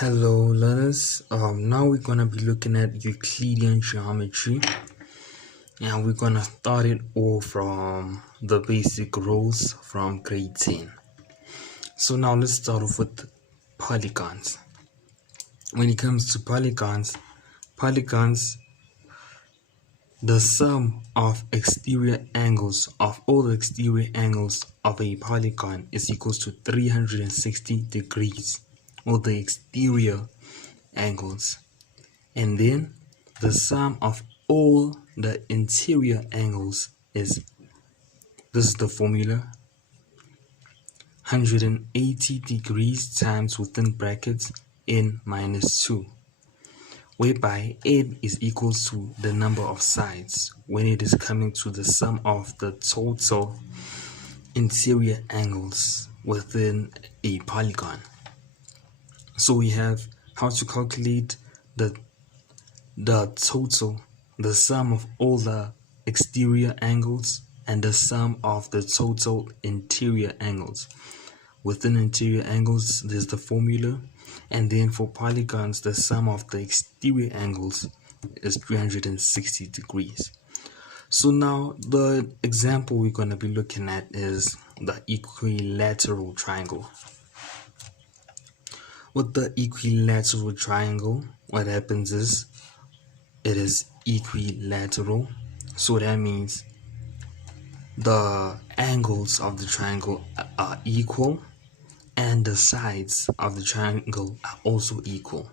Hello learners, now we're gonna be looking at Euclidean geometry, and we're gonna start it all from the basic rules from grade 10. So now let's start off with polygons. When it comes to polygons, the sum of exterior angles of all the exterior angles of a polygon is equals to 360 degrees, or the exterior angles. And then the sum of all the interior angles is, this is the formula, 180 degrees times within brackets n minus 2, whereby n is equal to the number of sides when it is coming to the sum of the total interior angles within a polygon. So we have how to calculate the total, the sum of all the exterior angles and the sum of the total interior angles. Within interior angles, there's the formula, and then for polygons, the sum of the exterior angles is 360 degrees. So now the example we're going to be looking at is the equilateral triangle. With the equilateral triangle, what happens is it is equilateral, so that means the angles of the triangle are equal and the sides of the triangle are also equal.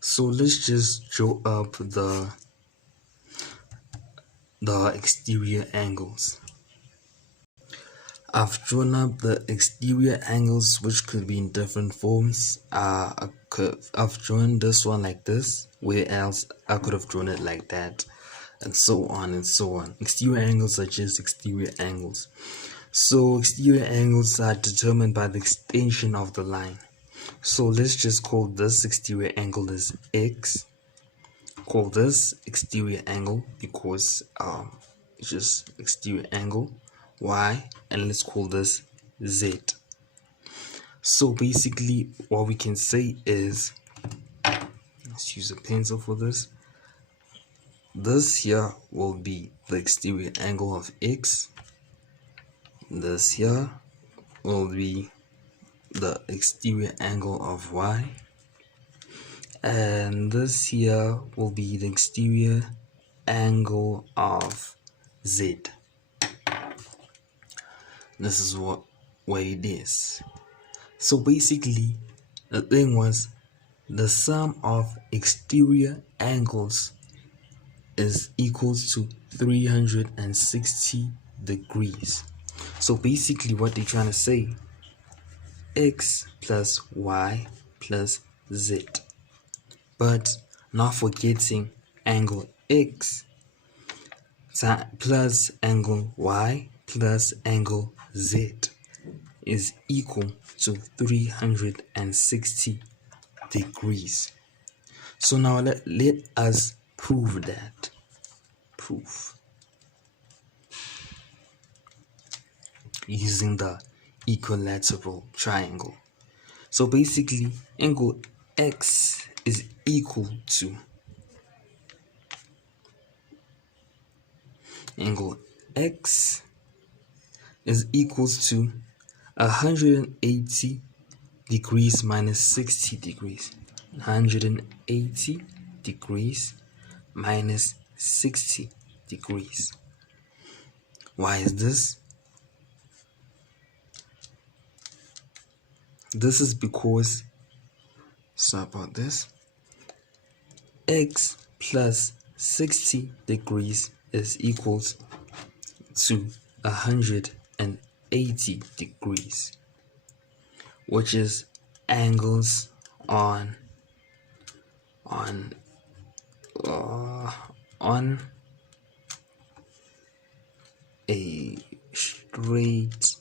So let's just draw up the exterior angles. I've drawn up the exterior angles, which could be in different forms. I've drawn this one like this, where else I could have drawn it like that, and so on and so on. Exterior angles are just exterior angles. So exterior angles are determined by the extension of the line. So let's just call this exterior angle as x. Call this exterior angle because it's just exterior angle y, and let's call this z. So basically what we can say is, let's use a pencil for this. This here will be the exterior angle of x. This here will be the exterior angle of y. And this here will be the exterior angle of z. This is what it is. So basically the thing was, the sum of exterior angles is equals to 360 degrees. So basically what they're trying to say, x plus y plus z, but not forgetting angle x plus angle y plus angle z is equal to 360 degrees. So now let us prove that. Using the equilateral triangle. So basically angle x is equal to angle x is equals to 180 degrees minus 60 degrees. 180 degrees minus 60 degrees. Why is this? This is because, sorry about this, x plus 60 degrees is equals to 180 degrees, which is angles on a straight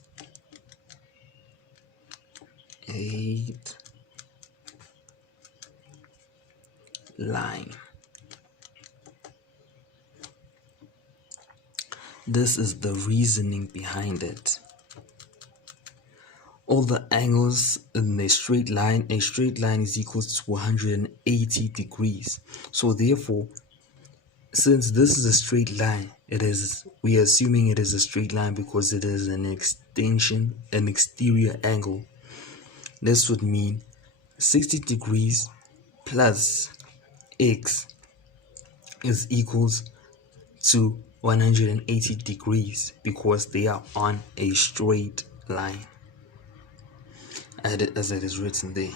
line. This is the reasoning behind it. all the angles in a straight line is equal to 180 degrees. So therefore, since this is a straight line, we are assuming it is a straight line because it is an exterior angle. This would mean 60 degrees plus x is equals to 180 degrees because they are on a straight line, as it is written there.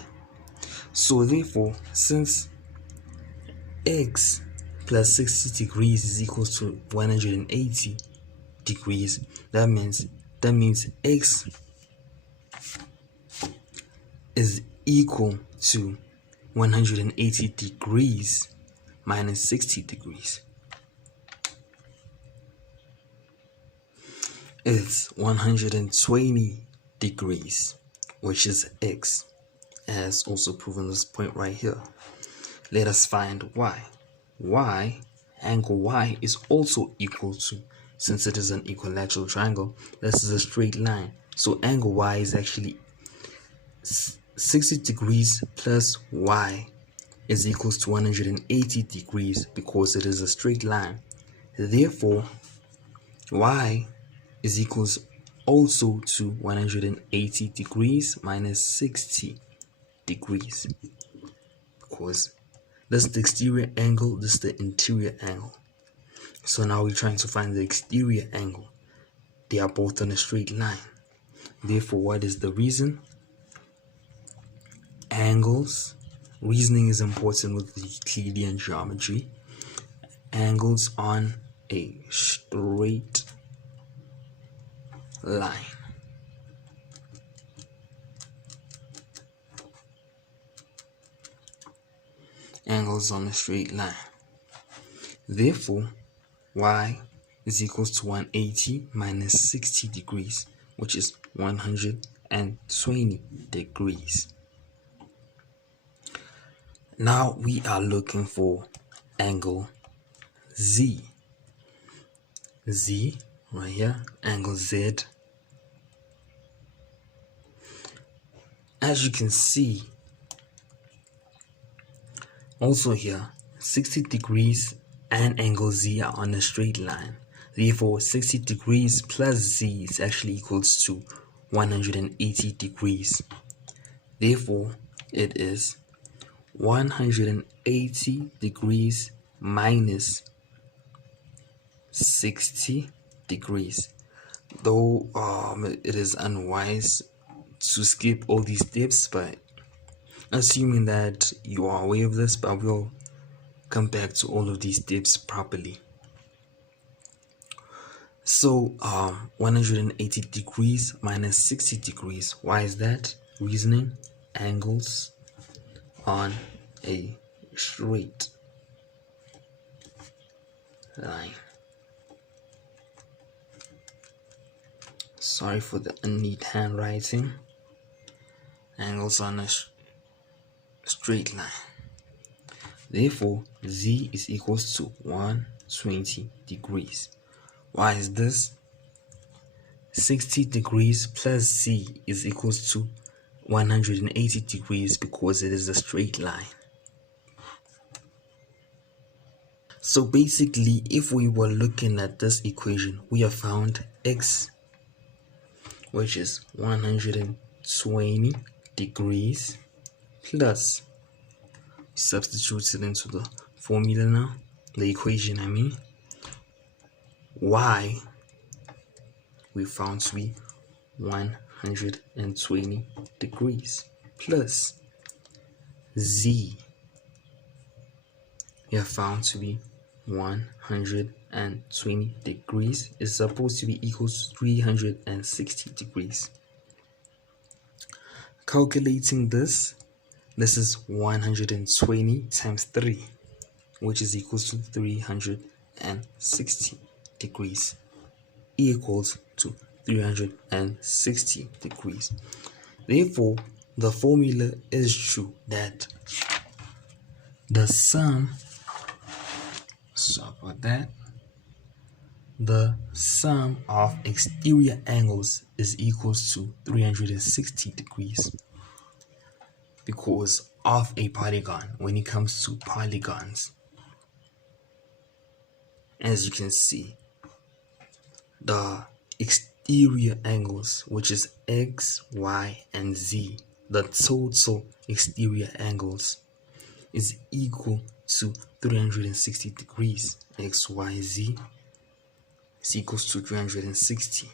So therefore, since x plus 60 degrees is equal to 180 degrees, that means x is equal to 180 degrees minus 60 degrees. It's 120 degrees, which is x, as also proven this point right here. Let us find y. Angle y is also equal to, since it is an equilateral triangle, this is a straight line, so angle y is actually 60 degrees plus y is equals to 180 degrees because it is a straight line. Therefore, y is equals also to 180 degrees minus 60 degrees, because that's the exterior angle, this is the interior angle. So now we're trying to find the exterior angle. They are both on a straight line. Therefore, what is the reason? Angles. Reasoning is important with the Euclidean geometry. Angles on a straight line. Angles on a straight line. Therefore, y is equals to 180 minus 60 degrees, which is 120 degrees. Now we are looking for angle Z. Z, right here, angle Z. As you can see, also here, 60 degrees and angle Z are on a straight line. Therefore, 60 degrees plus Z is actually equals to 180 degrees. Therefore, it is 180 degrees minus 60 degrees. Though it is unwise to skip all these steps, but assuming that you are aware of this, but we'll come back to all of these steps properly. So 180 degrees minus 60 degrees. Why is that? Reasoning, angles on a straight line. Sorry for the unneat handwriting. Angles on a straight line. Therefore, Z is equals to 120 degrees. Why is this? 60 degrees plus Z is equals to 180 degrees because it is a straight line. So basically, if we were looking at this equation, we have found x, which is 120 degrees, plus, substitute it into the formula now, the equation I mean, y we found to be 120 degrees, plus z we have found to be 120 degrees is supposed to be equal to 360 degrees. Calculating this is 120 times 3, which is equals to 360 degrees, equals to 360 degrees. Therefore, the formula is true that the sum, sorry about that, the sum of exterior angles is equals to 360 degrees because of a polygon. When it comes to polygons, as you can see, the exterior angles, which is x, y, and z, the total exterior angles is equal to 360 degrees. X, y, z is equals to 360.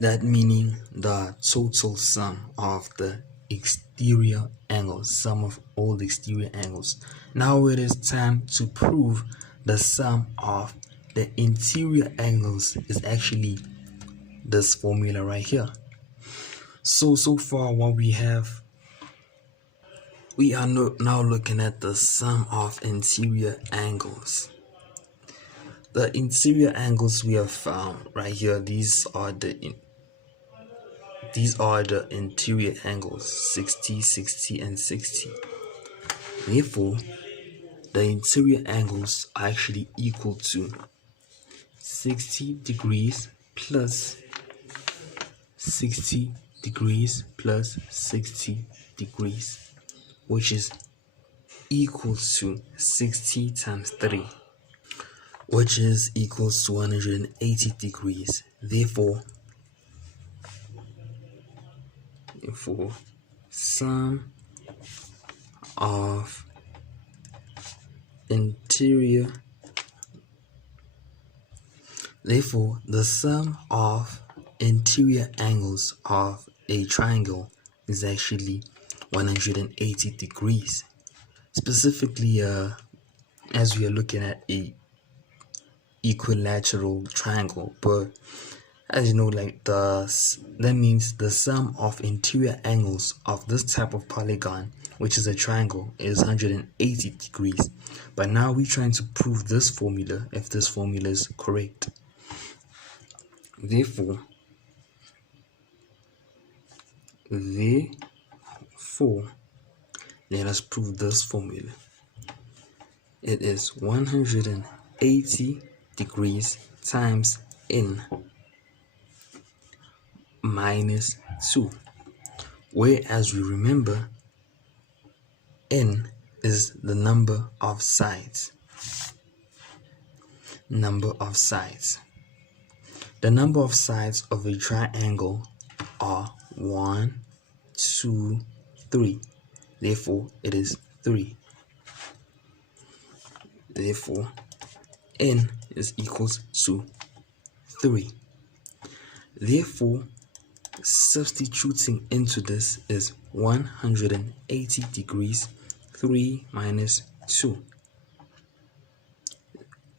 That meaning the total sum of the exterior angles, sum of all the exterior angles. Now it is time to prove the sum of the interior angles is actually this formula right here. So far what we have, we are now looking at the sum of interior angles. The interior angles we have found right here, these are the interior angles, 60, 60, and 60. Therefore, the interior angles are actually equal to 60 degrees plus 60 degrees plus 60 degrees, which is equal to 60 times 3, which is equals to 180 degrees. Therefore, sum of interior, therefore the sum of interior angles of a triangle is actually 180 degrees. Specifically, as we are looking at a equilateral triangle, but as you know, like that means the sum of interior angles of this type of polygon, which is a triangle, is 180 degrees. But now we're trying to prove this formula, if this formula is correct. Therefore, let us prove this formula. It is 180 degrees times n minus 2, whereas we remember n is the number of sides. The number of sides of a triangle are 1, 2, 3. Therefore, it is 3. Therefore, n is equals to 3. Therefore, substituting into this is 180 degrees 3 minus 2,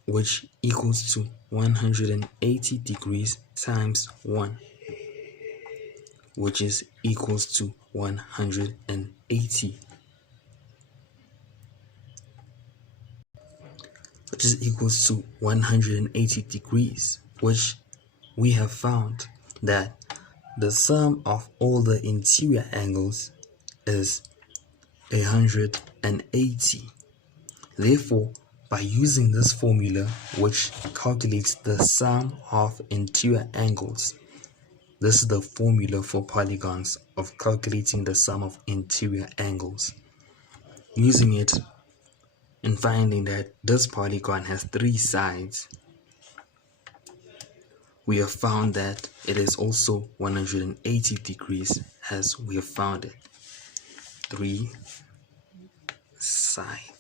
which equals to 180 degrees times 1, which is equals to 180, which is equals to 180 degrees, which we have found that the sum of all the interior angles is 180. Therefore, by using this formula, which calculates the sum of interior angles, this is the formula for polygons of calculating the sum of interior angles. Using it and finding that this polygon has 3 sides, we have found that it is also 180 degrees, as we have found it. 3 sides.